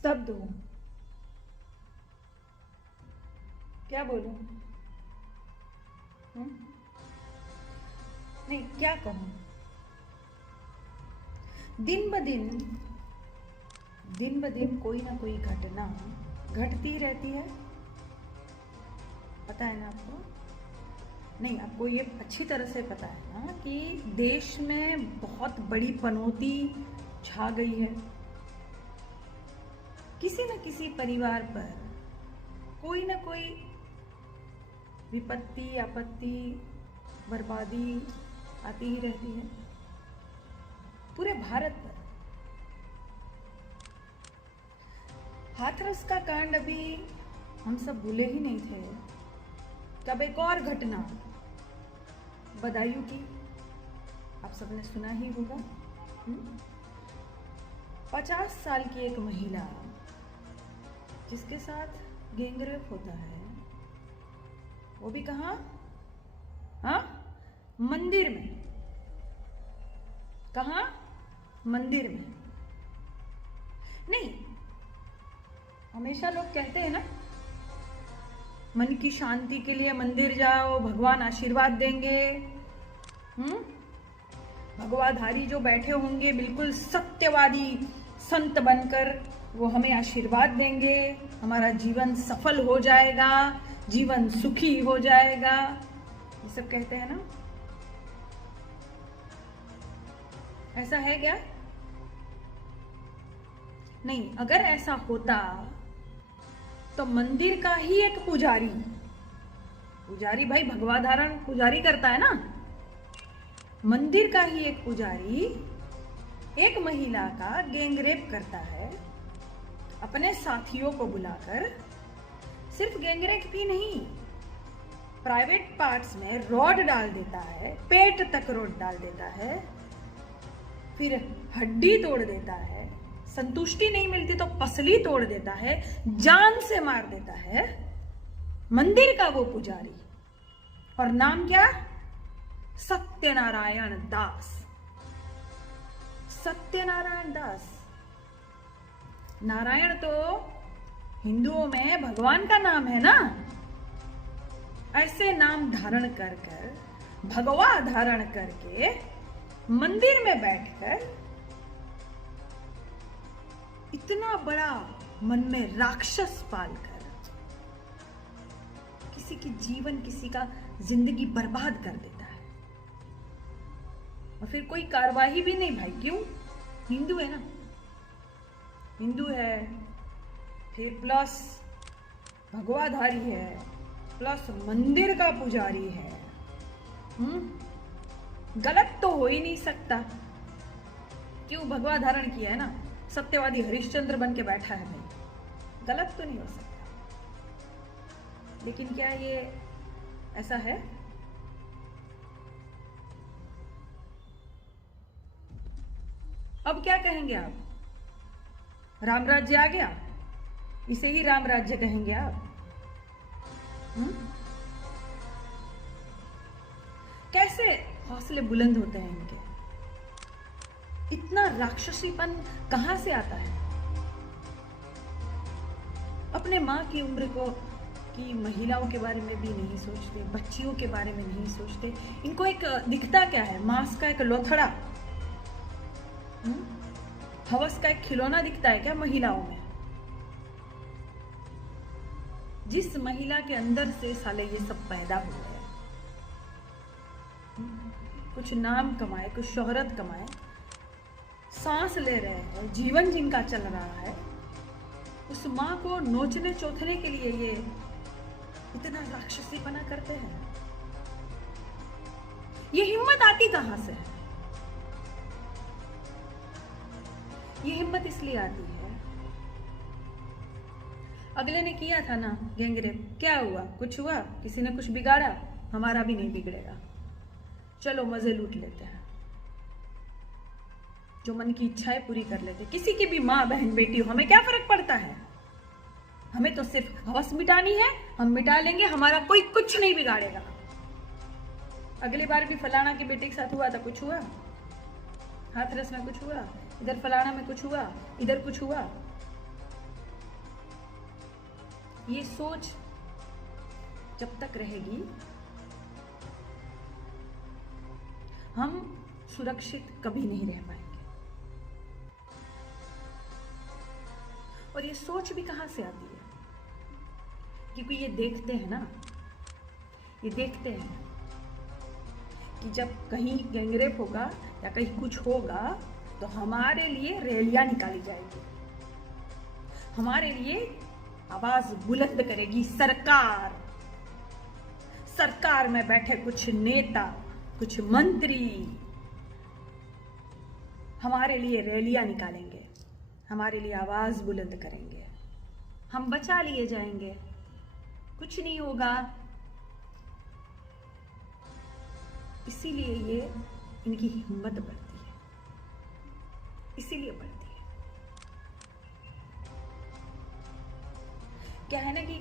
स्तब्ध हूं। क्या बोलूं? नहीं, क्या कहूं? दिन ब दिन कोई ना कोई घटना घटती रहती है। पता है ना आपको? नहीं, आपको ये अच्छी तरह से पता है ना कि देश में बहुत बड़ी पनौती छा गई है। किसी न किसी परिवार पर कोई ना कोई विपत्ति, आपत्ति, बर्बादी आती ही रहती है, पूरे भारत पर। हाथरस का कांड अभी हम सब भूले ही नहीं थे। तब एक और घटना बदायूं की आप सबने सुना ही होगा। 50 साल की एक महिला जिसके साथ गैंगरेप होता है, वो भी कहाँ? हाँ, मंदिर में। कहाँ? मंदिर में। नहीं, हमेशा लोग कहते हैं ना, मन की शांति के लिए मंदिर जाओ, भगवान आशीर्वाद देंगे। भगवाधारी जो बैठे होंगे बिल्कुल सत्यवादी संत बनकर, वो हमें आशीर्वाद देंगे, हमारा जीवन सफल हो जाएगा, जीवन सुखी हो जाएगा, ये सब कहते हैं ना। ऐसा है क्या? नहीं, अगर ऐसा होता तो मंदिर का ही एक पुजारी भाई भगवाधारण पुजारी करता है ना, मंदिर का ही एक पुजारी एक महिला का गैंगरेप करता है अपने साथियों को बुलाकर। सिर्फ गैंगरेप ही नहीं, प्राइवेट पार्ट्स में रॉड डाल देता है, पेट तक रॉड डाल देता है, फिर हड्डी तोड़ देता है, संतुष्टि नहीं मिलती तो पसली तोड़ देता है, जान से मार देता है मंदिर का वो पुजारी। और नाम क्या? सत्यनारायण दास। सत्यनारायण दास। नारायण तो हिंदुओं में भगवान का नाम है ना। ऐसे नाम धारण कर भगवा धारण करके मंदिर में बैठकर इतना बड़ा मन में राक्षस पालकर किसी की जीवन, किसी का जिंदगी बर्बाद कर देता है, और फिर कोई कार्रवाई भी नहीं। भाई क्यों? हिंदू है ना, हिंदू है, फिर प्लस भगवाधारी है, प्लस मंदिर का पुजारी है। गलत तो हो ही नहीं सकता। क्यों? भगवा धारण किया है ना, सत्यवादी हरिश्चंद्र बन के बैठा है भाई, गलत तो नहीं हो सकता। लेकिन क्या ये ऐसा है? अब क्या कहेंगे आप? राम राज्य आ गया, इसे ही राम राज्य कहेंगे आप? कैसे हौसले बुलंद होते हैं इनके? इतना राक्षसीपन कहां से आता है? अपने माँ की उम्र की महिलाओं के बारे में भी नहीं सोचते, बच्चियों के बारे में नहीं सोचते। इनको एक दिखता क्या है? मांस का एक लोथड़ा, हवस का एक खिलौना दिखता है क्या महिलाओं में? जिस महिला के अंदर से साले ये सब पैदा हुए हैं, कुछ नाम कमाए, कुछ शोहरत कमाए, सांस ले रहे हैं, जीवन जिनका चल रहा है, उस माँ को नोचने चोथने के लिए ये इतना राक्षसीपना करते हैं। ये हिम्मत आती कहां से है? ये हिम्मत इसलिए आती है, अगले ने किया था ना गैंगरेप, क्या हुआ? कुछ हुआ? किसी ने कुछ बिगाड़ा? हमारा भी नहीं बिगड़ेगा, चलो मजे लूट लेते हैं, जो मन की इच्छाएं पूरी कर लेते। किसी की भी माँ बहन बेटी हो, हमें क्या फर्क पड़ता है? हमें तो सिर्फ हवस मिटानी है, हम मिटा लेंगे, हमारा कोई कुछ नहीं बिगाड़ेगा। अगली बार भी फलाना के बेटे के साथ हुआ था, कुछ हुआ? हाथरस में कुछ हुआ, इधर फलाना में कुछ हुआ, इधर कुछ हुआ। ये सोच जब तक रहेगी हम सुरक्षित कभी नहीं रह पाएंगे। और ये सोच भी कहां से आती है? क्योंकि ये देखते हैं ना, ये देखते हैं कि जब कहीं गैंगरेप होगा या कहीं कुछ होगा तो हमारे लिए रैलियां निकाली जाएगी, हमारे लिए आवाज बुलंद करेगी सरकार। सरकार में बैठे कुछ नेता, कुछ मंत्री हमारे लिए रैलियां निकालेंगे, हमारे लिए आवाज बुलंद करेंगे, हम बचा लिए जाएंगे, कुछ नहीं होगा। इसीलिए ये इनकी हिम्मत बढ़ती है, इसीलिए बढ़ती है। क्या है ना कि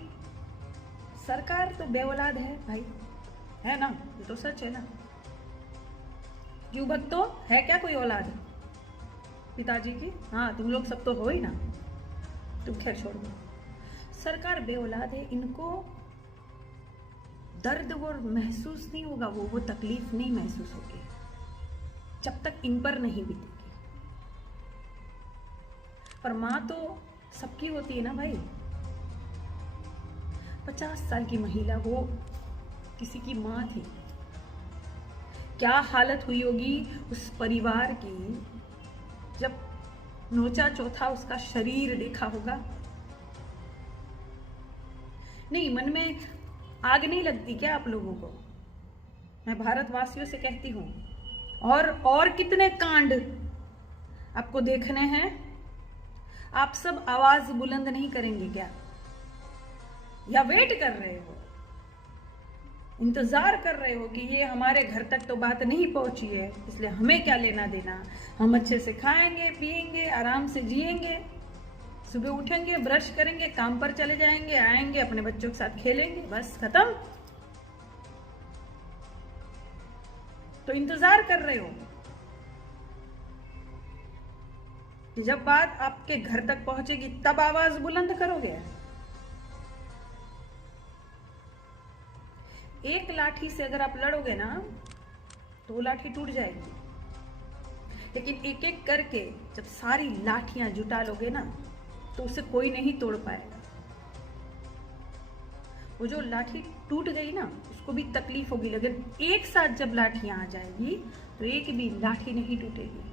सरकार तो बेऔलाद है भाई, है ना, ये तो सच है ना। क्यों भक्तो, है क्या कोई औलाद पिताजी की? हाँ, तुम लोग सब तो हो ही ना। तुम खैर छोड़ दो, सरकार बेऔलाद है, इनको दर्द वो महसूस नहीं होगा, वो तकलीफ नहीं महसूस होगी जब तक इन पर नहीं बीतेगी। पर माँ तो सबकी होती है ना भाई। 50 साल की महिला वो किसी की माँ थी, क्या हालत हुई होगी उस परिवार की जब नोचा चौथा उसका शरीर देखा होगा। नहीं, मन में आग नहीं लगती क्या आप लोगों को? मैं भारतवासियों से कहती हूं, और कितने कांड आपको देखने हैं? आप सब आवाज बुलंद नहीं करेंगे क्या? या वेट कर रहे हो, इंतजार कर रहे हो कि ये हमारे घर तक तो बात नहीं पहुंची है, इसलिए हमें क्या लेना देना, हम अच्छे से खाएंगे पिएंगे आराम से जिएंगे, सुबह उठेंगे ब्रश करेंगे काम पर चले जाएंगे, आएंगे अपने बच्चों के साथ खेलेंगे, बस खत्म। तो इंतजार कर रहे हो कि जब बात आपके घर तक पहुंचेगी तब आवाज बुलंद करोगे। एक लाठी से अगर आप लड़ोगे ना तो वो लाठी टूट जाएगी, लेकिन एक एक करके जब सारी लाठियां जुटा लोगे ना तो उसे कोई नहीं तोड़ पाएगा। वो जो लाठी टूट गई ना उसको भी तकलीफ होगी, लेकिन एक साथ जब लाठियां आ जाएगी तो एक भी लाठी नहीं टूटेगी,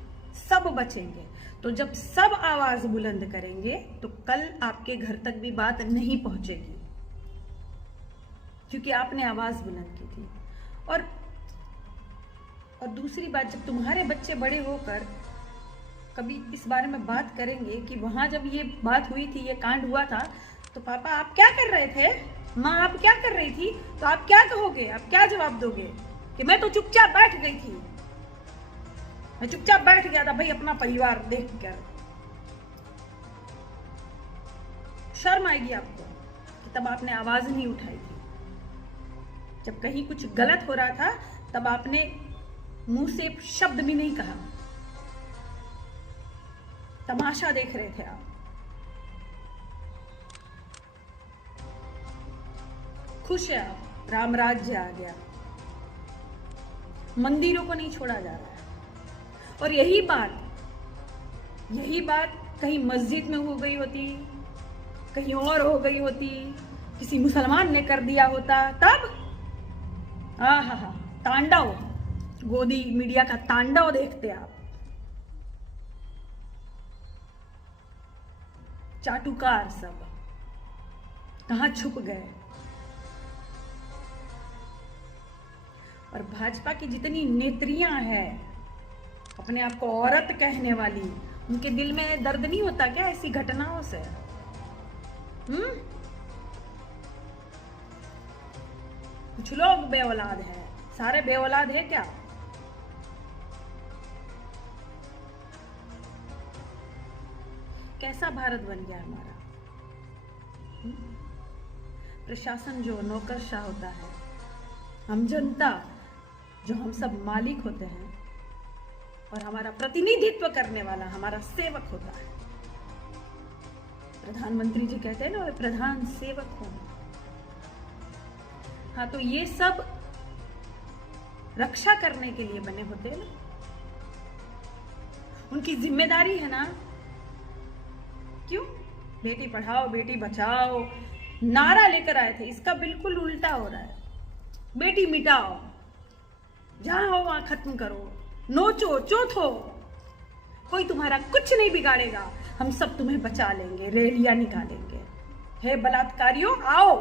सब बचेंगे। तो जब सब आवाज बुलंद करेंगे तो कल आपके घर तक भी बात नहीं पहुंचेगी, क्योंकि आपने आवाज बुलंद की थी। और दूसरी बात, जब तुम्हारे बच्चे बड़े होकर कभी इस बारे में बात करेंगे कि वहां जब ये बात हुई थी, ये कांड हुआ था, तो पापा आप क्या कर रहे थे, माँ आप क्या कर रही थी, तो आप क्या कहोगे, आप क्या जवाब दोगे? कि मैं तो चुपचाप बैठ गई थी, मैं चुपचाप बैठ गया था भाई अपना परिवार देखकर। शर्म आएगी आपको कि तब आपने आवाज नहीं उठाई थी। जब कहीं कुछ गलत हो रहा था तब आपने मुंह से शब्द भी नहीं कहा, तमाशा देख रहे थे आप। खुश है आप, राम राज्य आ गया, मंदिरों को नहीं छोड़ा जा रहा है। और यही बात कहीं मस्जिद में हो गई होती, कहीं और हो गई होती, किसी मुसलमान ने कर दिया होता, तब हा तांडव, गोदी मीडिया का तांडव देखते आप। चाटुकार सब कहां छुप गए। और भाजपा की जितनी नेत्रियां हैं अपने आप को औरत कहने वाली, उनके दिल में दर्द नहीं होता क्या ऐसी घटनाओं से? कुछ लोग बेऔलाद हैं, सारे बेऔलाद है क्या? कैसा भारत बन गया हमारा? प्रशासन जो नौकरशाह होता है, हम जनता जो हम सब मालिक होते हैं, और हमारा प्रतिनिधित्व करने वाला हमारा सेवक होता है। प्रधानमंत्री जी कहते हैं ना, वे प्रधान सेवक हो। हाँ, तो ये सब रक्षा करने के लिए बने होते हैं ना, उनकी जिम्मेदारी है ना। क्यों? बेटी पढ़ाओ बेटी बचाओ नारा लेकर आए थे, इसका बिल्कुल उल्टा हो रहा है। बेटी मिटाओ, जहां हो वहां खत्म करो, नोचो चोथो, कोई तुम्हारा कुछ नहीं बिगाड़ेगा, हम सब तुम्हें बचा लेंगे, रैलियां निकालेंगे, हे बलात्कारियों आओ।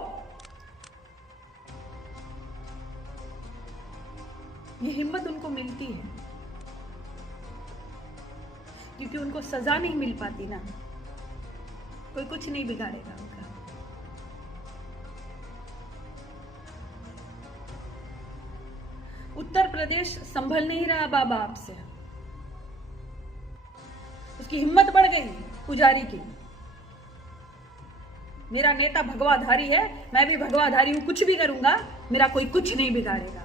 ये हिम्मत उनको मिलती है क्योंकि उनको सजा नहीं मिल पाती ना, कोई कुछ नहीं बिगाड़ेगा उनका। उत्तर प्रदेश संभल नहीं रहा बाबा आपसे, उसकी हिम्मत बढ़ गई पुजारी की। मेरा नेता भगवाधारी है, मैं भी भगवाधारी हूं, कुछ भी करूंगा, मेरा कोई कुछ नहीं बिगाड़ेगा।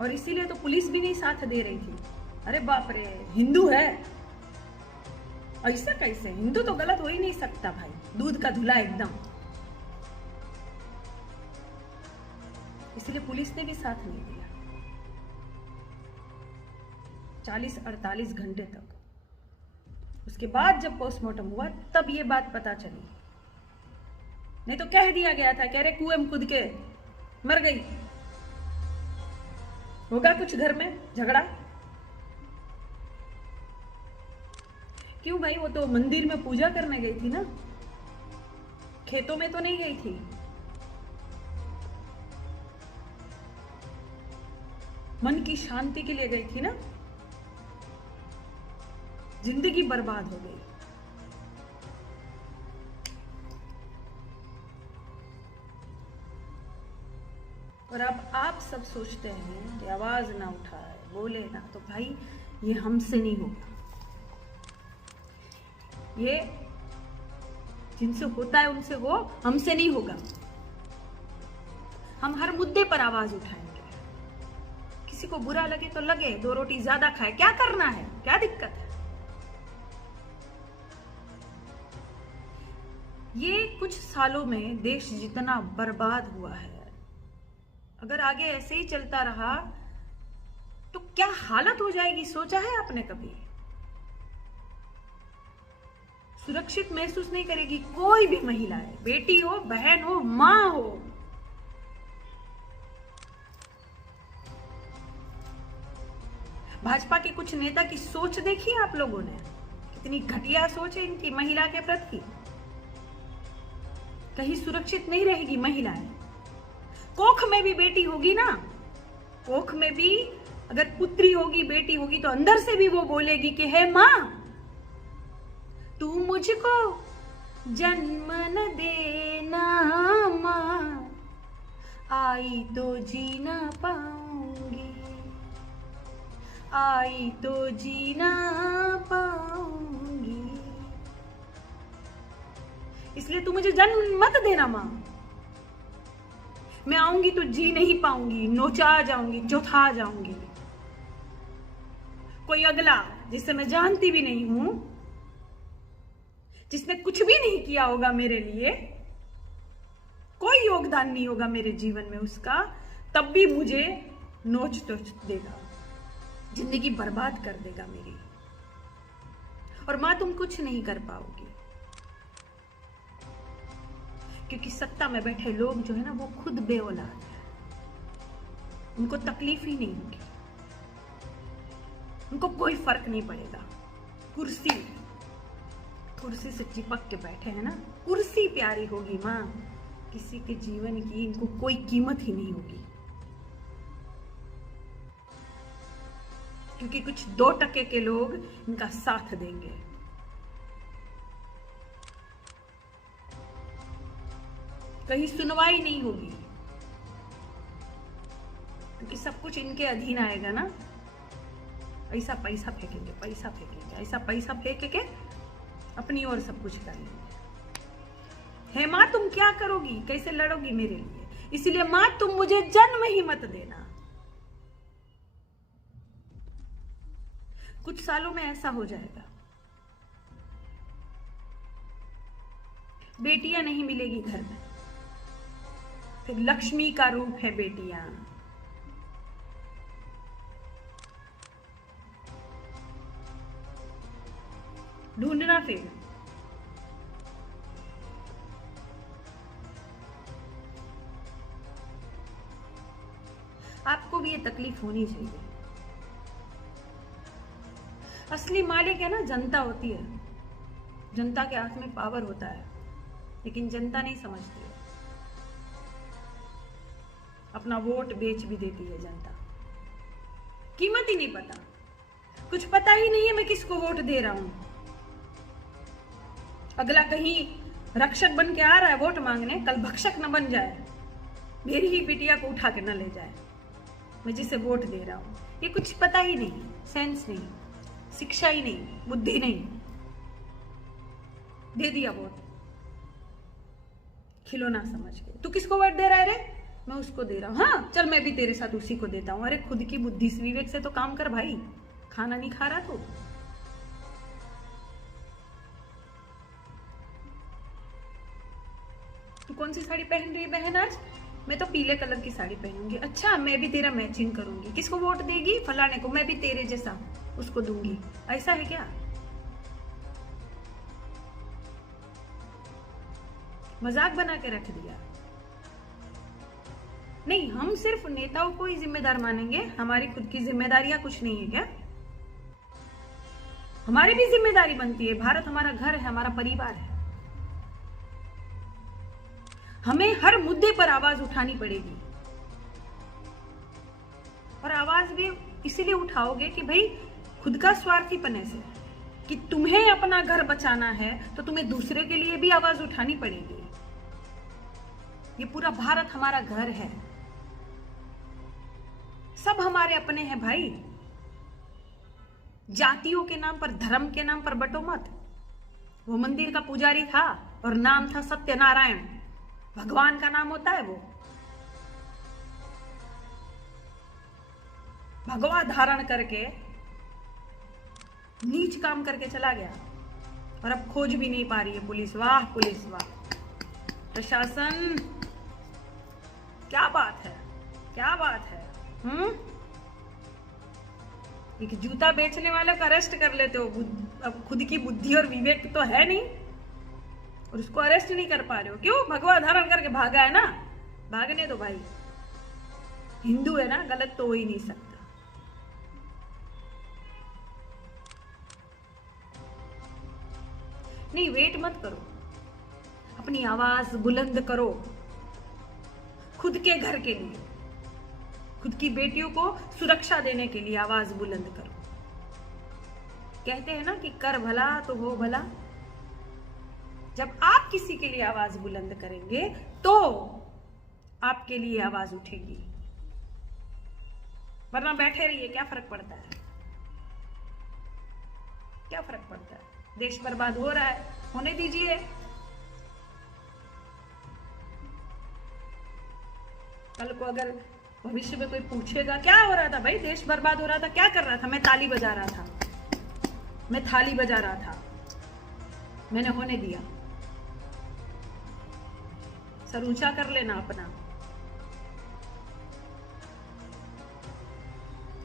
और इसीलिए तो पुलिस भी नहीं साथ दे रही थी। अरे बाप रे, हिंदू है, ऐसा कैसे? हिंदू तो गलत हो ही नहीं सकता भाई, दूध का धुला एकदम। इसलिए पुलिस ने भी साथ नहीं दिया 40-48 घंटे तक। उसके बाद जब पोस्टमार्टम हुआ तब ये बात पता चली, नहीं तो कह दिया गया था, कह रहे कुएं में कूद के मर गई। होगा कुछ घर में झगड़ा। क्यों भाई? वो तो मंदिर में पूजा करने गई थी ना, खेतों में तो नहीं गई थी। मन की शांति के लिए गई थी ना। जिंदगी बर्बाद हो गई। और अब आप सब सोचते हैं कि आवाज ना उठाए, बोले ना, तो भाई ये हमसे नहीं होगा। ये जिनसे होता है उनसे हो, हमसे नहीं होगा। हम हर मुद्दे पर आवाज उठाएंगे। किसी को बुरा लगे तो लगे, 2 रोटी ज्यादा खाए, क्या करना है, क्या दिक्कत है? ये कुछ सालों में देश जितना बर्बाद हुआ है, अगर आगे ऐसे ही चलता रहा तो क्या हालत हो जाएगी, सोचा है आपने कभी? सुरक्षित महसूस नहीं करेगी कोई भी महिला, है बेटी हो, बहन हो, मां हो। भाजपा के कुछ नेता की सोच देखी आप लोगों ने, कितनी घटिया सोच है इनकी महिला के प्रति। कहीं सुरक्षित नहीं रहेगी महिलाएं। कोख में भी बेटी होगी ना, कोख में भी अगर पुत्री होगी, बेटी होगी, तो अंदर से भी वो बोलेगी कि हे मां, तू मुझको जन्म न देना मां, आई तो जी ना पाऊंगी, आई तो जी ना पाऊंगी, इसलिए तू मुझे जन्म मत देना मां। मैं आऊंगी तो जी नहीं पाऊंगी, नोचा जाऊंगी, चौथा जाऊंगी। कोई अगला जिसे मैं जानती भी नहीं हूं, जिसने कुछ भी नहीं किया होगा मेरे लिए, कोई योगदान नहीं होगा मेरे जीवन में उसका, तब भी मुझे नोच तोच देगा, जिंदगी बर्बाद कर देगा मेरी। और मां तुम कुछ नहीं कर पाओगी, क्योंकि सत्ता में बैठे लोग जो है ना, वो खुद बेऔलाद है, उनको तकलीफ ही नहीं होगी, उनको कोई फर्क नहीं पड़ेगा। कुर्सी से चिपक के बैठे हैं ना, कुर्सी प्यारी होगी मां, किसी के जीवन की इनको कोई कीमत ही नहीं होगी, क्योंकि कुछ 2% के लोग इनका साथ देंगे। कहीं सुनवाई नहीं होगी, क्योंकि सब कुछ इनके अधीन आएगा ना। ऐसा पैसा फेंकेंगे, पैसा फेंकेंगे, ऐसा पैसा फेंक के अपनी ओर सब कुछ कर लेंगे। हे मां, तुम क्या करोगी, कैसे लड़ोगी मेरे लिए? इसलिए मां, तुम मुझे जन्म ही मत देना। कुछ सालों में ऐसा हो जाएगा। बेटियां नहीं मिलेगी घर में, फिर लक्ष्मी का रूप है बेटियां। ढूंढना फिर। आपको भी ये तकलीफ होनी चाहिए। असली मालिक है ना जनता होती है, जनता के हाथ में पावर होता है, लेकिन जनता नहीं समझती है। अपना वोट बेच भी देती है जनता, कीमत ही नहीं पता, कुछ पता ही नहीं है मैं किसको वोट दे रहा हूं। अगला कहीं रक्षक बन के आ रहा है वोट मांगने, कल भक्षक न बन जाए, मेरी ही बिटिया को उठा के न ले जाए मैं जिसे वोट दे रहा हूं। ये कुछ पता ही नहीं, सेंस नहीं, शिक्षा ही नहीं, बुद्धि नहीं, दे दिया वोट खिलौना समझ के। तू किसको वोट दे रहा है रे? मैं उसको दे रहा हूं। हाँ चल मैं भी तेरे साथ उसी को देता हूं। अरे खुद की बुद्धि से विवेक से तो काम कर भाई, खाना नहीं खा रहा तू कौन सी साड़ी पहन रही है बहन आज? मैं तो पीले कलर की साड़ी पहनूंगी। अच्छा मैं भी तेरा मैचिंग करूंगी। किसको वोट देगी? फलाने को। मैं भी तेरे जैसा उसको दूंगी। ऐसा है क्या? मजाक बना के रख दिया। नहीं, हम सिर्फ नेताओं को ही जिम्मेदार मानेंगे, हमारी खुद की जिम्मेदारियां कुछ नहीं है क्या? हमारी भी जिम्मेदारी बनती है। भारत हमारा घर है, हमारा परिवार है। हमें हर मुद्दे पर आवाज उठानी पड़ेगी, और आवाज भी इसीलिए उठाओगे कि भाई खुद का स्वार्थीपने से, कि तुम्हें अपना घर बचाना है तो तुम्हें दूसरे के लिए भी आवाज उठानी पड़ेगी। ये पूरा भारत हमारा घर है, सब हमारे अपने हैं भाई। जातियों के नाम पर, धर्म के नाम पर बटो मत। वो मंदिर का पुजारी था और नाम था सत्यनारायण, भगवान का नाम होता है वो। भगवा धारण करके नीच काम करके चला गया, और अब खोज भी नहीं पा रही है पुलिस। वाह पुलिस वाह, प्रशासन, क्या बात है, क्या बात है। एक जूता बेचने वाले को अरेस्ट कर लेते हो, अब खुद की बुद्धि और विवेक तो है नहीं, और उसको अरेस्ट नहीं कर पा रहे हो। क्यों? भगवा धारण करके भागा है ना, भागने दो भाई, हिंदू है ना, गलत तो हो ही नहीं सकता। नहीं, वेट मत करो, अपनी आवाज बुलंद करो, खुद के घर के लिए, खुद की बेटियों को सुरक्षा देने के लिए आवाज बुलंद करो। कहते हैं ना कि कर भला तो हो भला। जब आप किसी के लिए आवाज बुलंद करेंगे तो आपके लिए आवाज उठेगी, वरना बैठे रहिए, क्या फर्क पड़ता है? क्या फर्क पड़ता है? देश बर्बाद हो रहा है, होने दीजिए। कल को अगर भविष्य में कोई पूछेगा क्या हो रहा था भाई, देश बर्बाद हो रहा था, क्या कर रहा था? मैं ताली बजा रहा था, मैं थाली बजा रहा था, मैंने होने दिया। सर ऊंचा कर लेना अपना।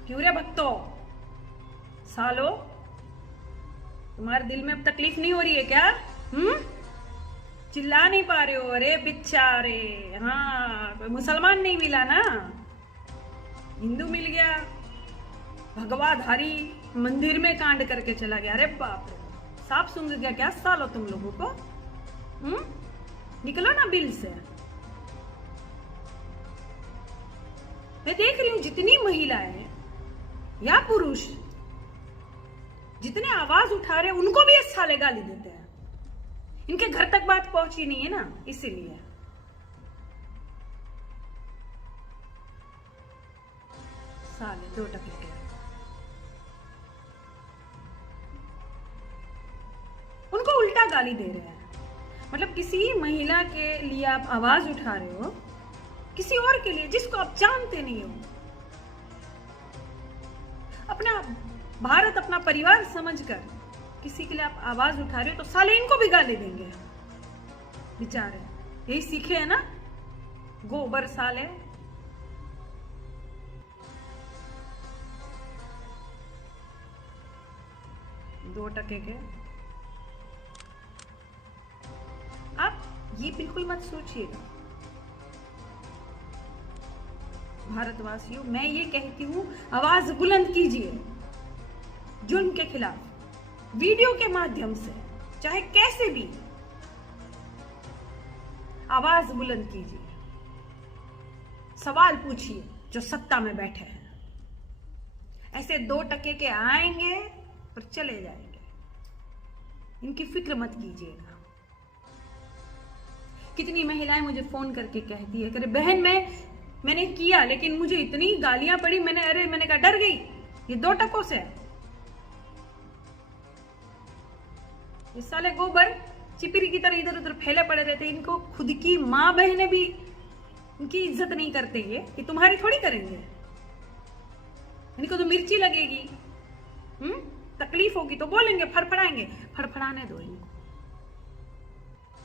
क्यों रे भक्तों, सालो, तुम्हारे दिल में अब तकलीफ नहीं हो रही है क्या? चिल्ला नहीं पा रहे हो? अरे बिचारे, हाँ कोई मुसलमान नहीं मिला ना, हिंदू मिल गया, भगवाधारी मंदिर में कांड करके चला गया। अरे बाप रे, सांप सूंघ गया क्या सालो तुम लोगों को? निकलो ना बिल से। मैं देख रही हूं जितनी महिलाएं या पुरुष जितने आवाज उठा रहे, उनको भी ये साले गाली देते हैं। इनके घर तक बात पहुंची नहीं है ना, इसीलिए। साले दो टकले के उनको उल्टा गाली दे रहे हैं। मतलब किसी महिला के लिए आप आवाज उठा रहे हो, किसी और के लिए जिसको आप जानते नहीं हो, अपना भारत, अपना परिवार समझकर किसी के लिए आप आवाज उठा रहे हो, तो साले इनको भी गाली देंगे। बेचारे यही सीखे है ना, गोबर साले। दो टके के। आप ये बिल्कुल मत सोचिएगा भारतवासियों, मैं ये कहती हूं आवाज बुलंद कीजिए जुल्म के खिलाफ, वीडियो के माध्यम से, चाहे कैसे भी आवाज बुलंद कीजिए, सवाल पूछिए जो सत्ता में बैठे हैं। ऐसे 2 टके के आएंगे और चले जाएंगे, इनकी फिक्र मत कीजिएगा। कितनी महिलाएं मुझे फोन करके कहती है, अरे बहन मैंने किया लेकिन मुझे इतनी गालियां पड़ी, मैंने कहा डर गई, ये 2 टकों से। ये साले गोबर चिपरी की तरह इधर उधर फैले पड़े रहते, इनको खुद की माँ बहनें भी इनकी इज्जत नहीं करते, ये तुम्हारी थोड़ी करेंगे। इनको तो मिर्ची लगेगी, तकलीफ होगी तो बोलेंगे, फड़फड़ाएंगे, फड़फड़ाने दो इनको,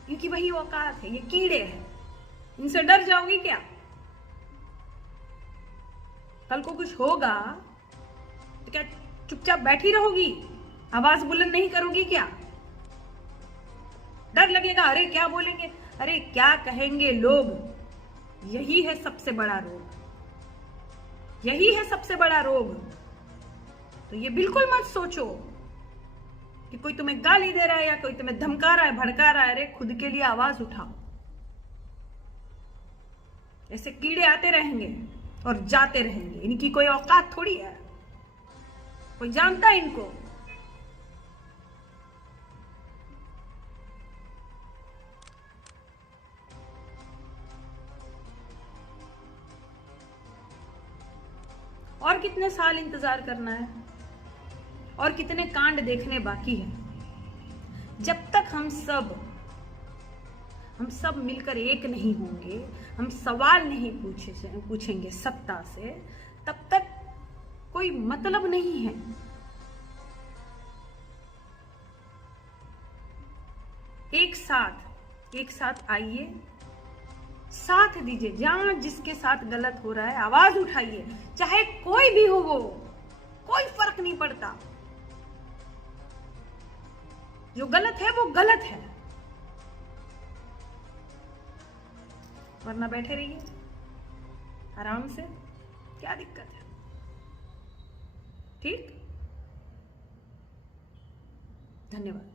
इनकी वही औकात है, ये कीड़े हैं, इनसे डर जाओगी क्या? कल को कुछ होगा तो क्या चुपचाप बैठी रहोगी, आवाज बुलंद नहीं करोगी क्या? डर लगेगा, अरे क्या बोलेंगे, अरे क्या कहेंगे लोग। यही है सबसे बड़ा रोग, यही है सबसे बड़ा रोग। तो ये बिल्कुल मत सोचो कि कोई तुम्हें गाली दे रहा है या कोई तुम्हें धमका रहा है, भड़का रहा है। अरे खुद के लिए आवाज उठाओ। ऐसे कीड़े आते रहेंगे और जाते रहेंगे, इनकी कोई औकात थोड़ी है, कोई जानता है इनको? और कितने साल इंतजार करना है, और कितने कांड देखने बाकी है, जब तक हम सब मिलकर एक नहीं होंगे, हम सवाल नहीं पूछेंगे सत्ता से, तब तक कोई मतलब नहीं है। एक साथ आइए, साथ दीजिए, जहां जिसके साथ गलत हो रहा है आवाज उठाइए, चाहे कोई भी हो, वो कोई फर्क नहीं पड़ता। जो गलत है वो गलत है, वरना बैठे रहिए आराम से, क्या दिक्कत है? ठीक, धन्यवाद।